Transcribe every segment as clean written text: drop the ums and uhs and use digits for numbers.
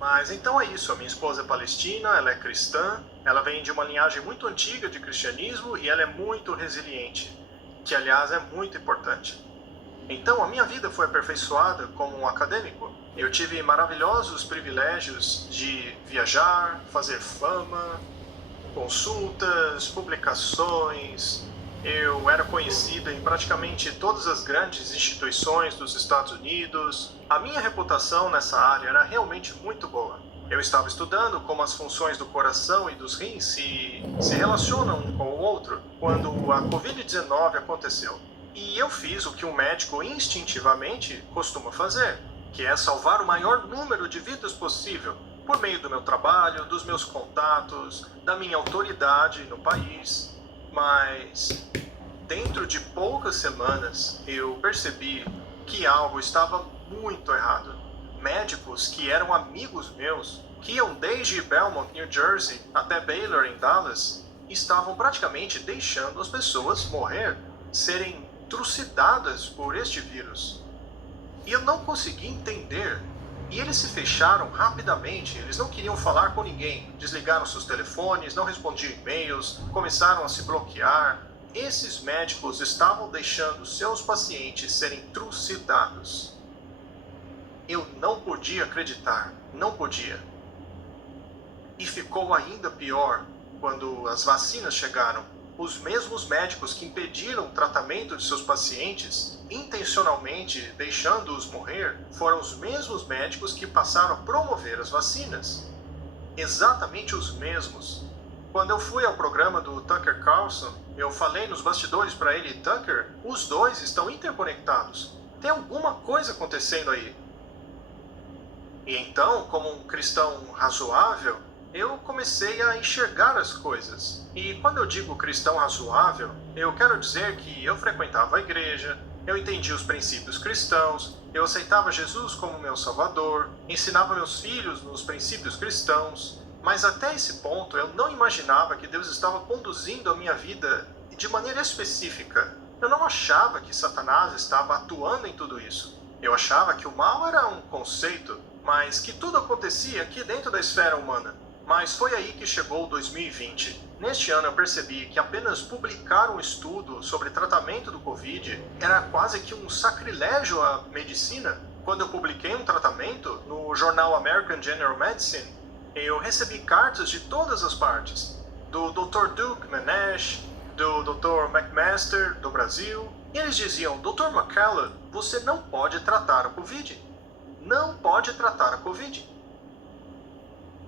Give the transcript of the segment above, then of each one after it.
Mas então é isso, a minha esposa é palestina, ela é cristã, ela vem de uma linhagem muito antiga de cristianismo e ela é muito resiliente, que aliás é muito importante. Então a minha vida foi aperfeiçoada como um acadêmico. Eu tive maravilhosos privilégios de viajar, fazer fama, consultas, publicações. Eu era conhecido em praticamente todas as grandes instituições dos Estados Unidos. A minha reputação nessa área era realmente muito boa. Eu estava estudando como as funções do coração e dos rins se relacionam um com o outro quando a Covid-19 aconteceu. E eu fiz o que um médico instintivamente costuma fazer, que é salvar o maior número de vidas possível por meio do meu trabalho, dos meus contatos, da minha autoridade no país. Mas dentro de poucas semanas eu percebi que algo estava muito errado. Médicos que eram amigos meus, que iam desde Belmont, New Jersey, até Baylor, em Dallas, estavam praticamente deixando as pessoas morrer, serem trucidadas por este vírus. E eu não consegui entender. E eles se fecharam rapidamente, eles não queriam falar com ninguém. Desligaram seus telefones, não respondiam e-mails, começaram a se bloquear. Esses médicos estavam deixando seus pacientes serem trucidados. Eu não podia acreditar, não podia. E ficou ainda pior quando as vacinas chegaram. Os mesmos médicos que impediram o tratamento de seus pacientes, intencionalmente deixando-os morrer, foram os mesmos médicos que passaram a promover as vacinas. Exatamente os mesmos. Quando eu fui ao programa do Tucker Carlson, eu falei nos bastidores para ele: Tucker, os dois estão interconectados. Tem alguma coisa acontecendo aí. E então, como um cristão razoável, eu comecei a enxergar as coisas. E quando eu digo cristão razoável, eu quero dizer que eu frequentava a igreja, eu entendia os princípios cristãos, eu aceitava Jesus como meu salvador, ensinava meus filhos nos princípios cristãos, mas até esse ponto eu não imaginava que Deus estava conduzindo a minha vida de maneira específica. Eu não achava que Satanás estava atuando em tudo isso. Eu achava que o mal era um conceito, mas que tudo acontecia aqui dentro da esfera humana. Mas foi aí que chegou 2020. Neste ano eu percebi que apenas publicar um estudo sobre tratamento do Covid era quase que um sacrilégio à medicina. Quando eu publiquei um tratamento no jornal American General Medicine, eu recebi cartas de todas as partes. Do Dr. Duke Manesh, do Dr. McMaster, do Brasil. E eles diziam: Dr. McCullough, você não pode tratar a Covid. Não pode tratar a Covid.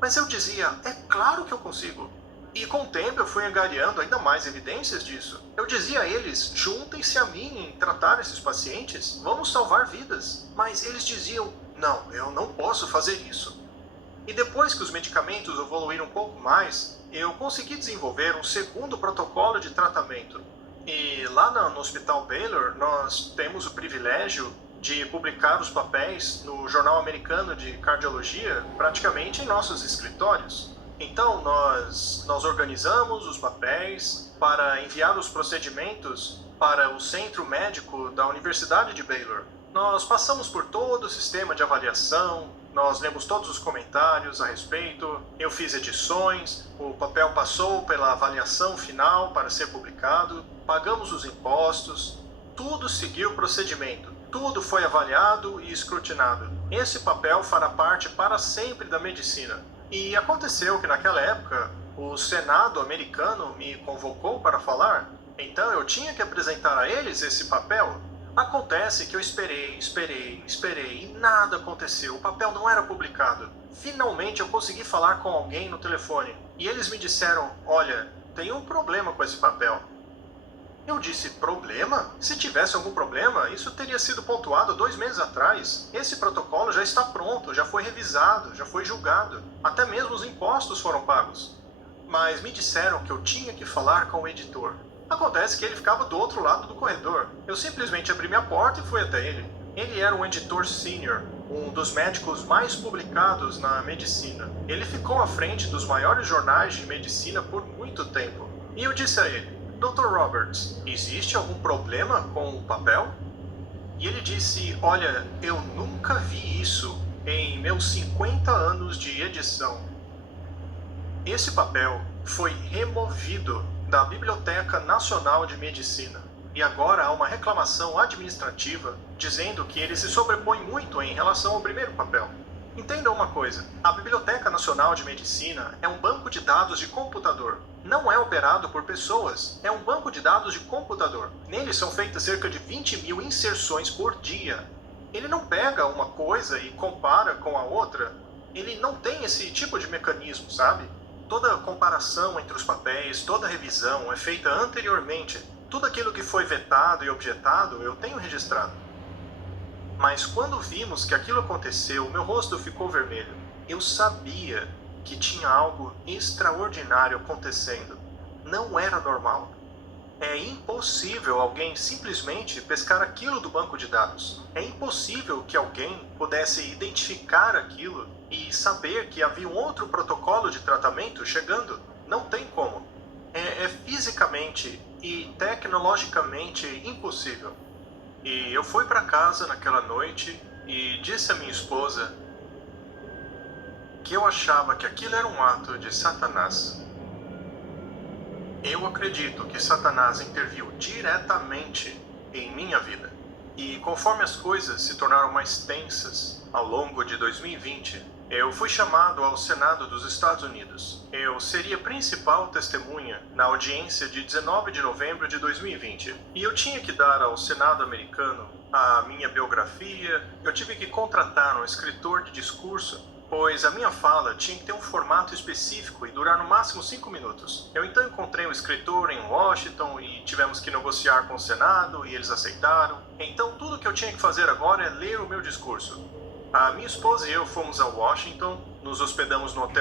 Mas eu dizia: é claro que eu consigo. E com o tempo eu fui angariando ainda mais evidências disso. Eu dizia a eles: juntem-se a mim em tratar esses pacientes, vamos salvar vidas. Mas eles diziam: não, eu não posso fazer isso. E depois que os medicamentos evoluíram um pouco mais, eu consegui desenvolver um segundo protocolo de tratamento. E lá no Hospital Baylor, nós temos o privilégio de publicar os papéis no Jornal Americano de Cardiologia praticamente em nossos escritórios. Então, nós organizamos os papéis para enviar os procedimentos para o centro médico da Universidade de Baylor. Nós passamos por todo o sistema de avaliação, nós lemos todos os comentários a respeito, eu fiz edições, o papel passou pela avaliação final para ser publicado, pagamos os impostos, tudo seguiu o procedimento. Tudo foi avaliado e escrutinado. Esse papel fará parte para sempre da medicina. E aconteceu que naquela época o Senado americano me convocou para falar, então eu tinha que apresentar a eles esse papel. Acontece que eu esperei e nada aconteceu, o papel não era publicado. Finalmente eu consegui falar com alguém no telefone e eles me disseram: olha, tem um problema com esse papel. Eu disse: problema? Se tivesse algum problema, isso teria sido pontuado 2 meses atrás. Esse protocolo já está pronto, já foi revisado, já foi julgado. Até mesmo os impostos foram pagos. Mas me disseram que eu tinha que falar com o editor. Acontece que ele ficava do outro lado do corredor. Eu simplesmente abri minha porta e fui até ele. Ele era um editor sênior, um dos médicos mais publicados na medicina. Ele ficou à frente dos maiores jornais de medicina por muito tempo. E eu disse a ele: Dr. Roberts, existe algum problema com o papel? E ele disse: olha, eu nunca vi isso. em meus 50 anos de edição. Esse papel foi removido da Biblioteca Nacional de Medicina e agora há uma reclamação administrativa dizendo que ele se sobrepõe muito em relação ao primeiro papel. Entenda uma coisa, a Biblioteca Nacional de Medicina é um banco de dados de computador. Não é operado por pessoas, é um banco de dados de computador. Nele são feitas cerca de 20 mil inserções por dia. Ele não pega uma coisa e compara com a outra. Ele não tem esse tipo de mecanismo, sabe? Toda comparação entre os papéis, toda revisão é feita anteriormente. Tudo aquilo que foi vetado e objetado eu tenho registrado. Mas quando vimos que aquilo aconteceu, meu rosto ficou vermelho. Eu sabia que tinha algo extraordinário acontecendo. Não era normal. É impossível alguém simplesmente pescar aquilo do banco de dados. É impossível que alguém pudesse identificar aquilo e saber que havia um outro protocolo de tratamento chegando. Não tem como. É fisicamente e tecnologicamente impossível. E eu fui para casa naquela noite e disse à minha esposa que eu achava que aquilo era um ato de Satanás. Eu acredito que Satanás interviu diretamente em minha vida. E conforme as coisas se tornaram mais tensas ao longo de 2020, eu fui chamado ao Senado dos Estados Unidos. Eu seria principal testemunha na audiência de 19 de novembro de 2020. E eu tinha que dar ao Senado americano a minha biografia. Eu tive que contratar um escritor de discurso, pois a minha fala tinha que ter um formato específico e durar no máximo 5 minutos. Eu então encontrei um escritor em Washington e tivemos que negociar com o Senado e eles aceitaram. Então tudo que eu tinha que fazer agora é ler o meu discurso. A minha esposa e eu fomos a Washington, nos hospedamos no hotel